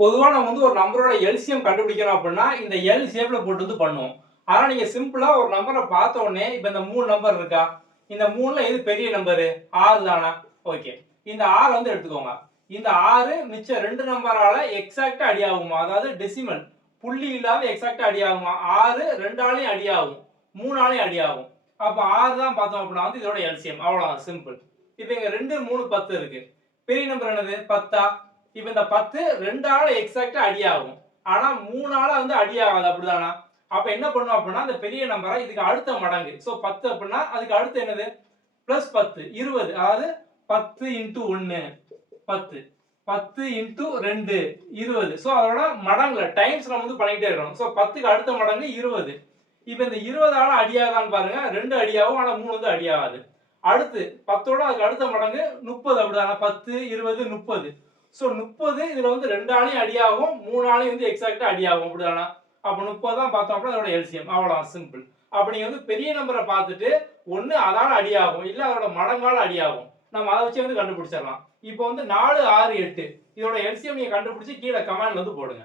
பொதுவா நம்ம வந்து ஒரு நம்பரோட எல்சிஎம் கண்டுபிடிக்கணும் அப்படின்னா இந்த எல் ஷேப்ல போட்டு வந்து பண்ணுவோம். ஆனா நீங்க சிம்பிளா ஒரு நம்பரை பார்த்த உடனே இப்ப இந்த 3 நம்பர் இருக்கா, இந்த 3ல எது பெரிய நம்பரு? 6 தானா? ஓகே. இந்த 6 வந்து எடுத்துக்கோங்க. இந்த 6 மிச்சம் 2 நம்பரால எக்ஸாக்ட்டா அடி ஆகுமா? அதாவது டெசிமல் புள்ளி இல்லாத எக்ஸாக்ட்டா அடி ஆகுமா? 6 2ஆலயும் அடி ஆகும், 3ஆலயும் அடி ஆகும். அப்ப 6 தான் பார்த்தோம் அப்படின்னா வந்து இதோட எல்சிஎம். அவ்வளவுதான் சிம்பிள். இப்ப இங்க 2 3 10 இருக்கு. பெரிய நம்பர் என்னது? 10ஆ? இப்ப இந்த 10 2ஆல எக்ஸாக்ட்டா அடி ஆகும். ஆனா 3ஆல வந்து அடி ஆகாது அப்படிதானா? அப்ப என்ன பண்ணும் அப்படின்னா அந்த பெரிய நம்பரை இதுக்கு அடுத்த மடங்கு. சோ 10 அப்படின்னா அதுக்கு அடுத்து என்னது? பிளஸ் 10 20. அதாவது 10 இன்டு 1 10 10 இன்டு 2 20. சோ அதோட மடங்குல டைம்ஸ் நம்ம வந்து பண்ணிட்டே இருக்கணும். சோ 10க்கு அடுத்த மடங்கு 20. இப்ப இந்த 20ஆல அடியாகான்னு பாருங்க. 2 அடியாகும். ஆனா 3 வந்து அடியாகாது. அடுத்து 10ஓட அதுக்கு அடுத்த மடங்கு 30 அப்படிதானே? 10 20 30. சோ 30 இதுல வந்து 2ஆலயும் அடியாகும், 3ஆலயும் வந்து எக்ஸாக்ட்டா அடியாகும் அப்படிதானே? அப்ப 30 தான் பார்த்தோம் அப்படின்னா அதோட எல்சிஎம். அவ்வளவுதான் சிம்பிள். அப்ப நீங்க வந்து பெரிய நம்பரை பார்த்துட்டு ஒண்ணு அதால அடியாகும், இல்ல அதோட மடங்கால அடியாகும். நம்ம அதை வச்சு வந்து கண்டுபிடிச்சிடலாம். இப்போ வந்து 4 6 8 இதோட எல்சிஎம் நீங்க கண்டுபிடிச்சு கீழே கமெண்ட்ல வந்து போடுங்க.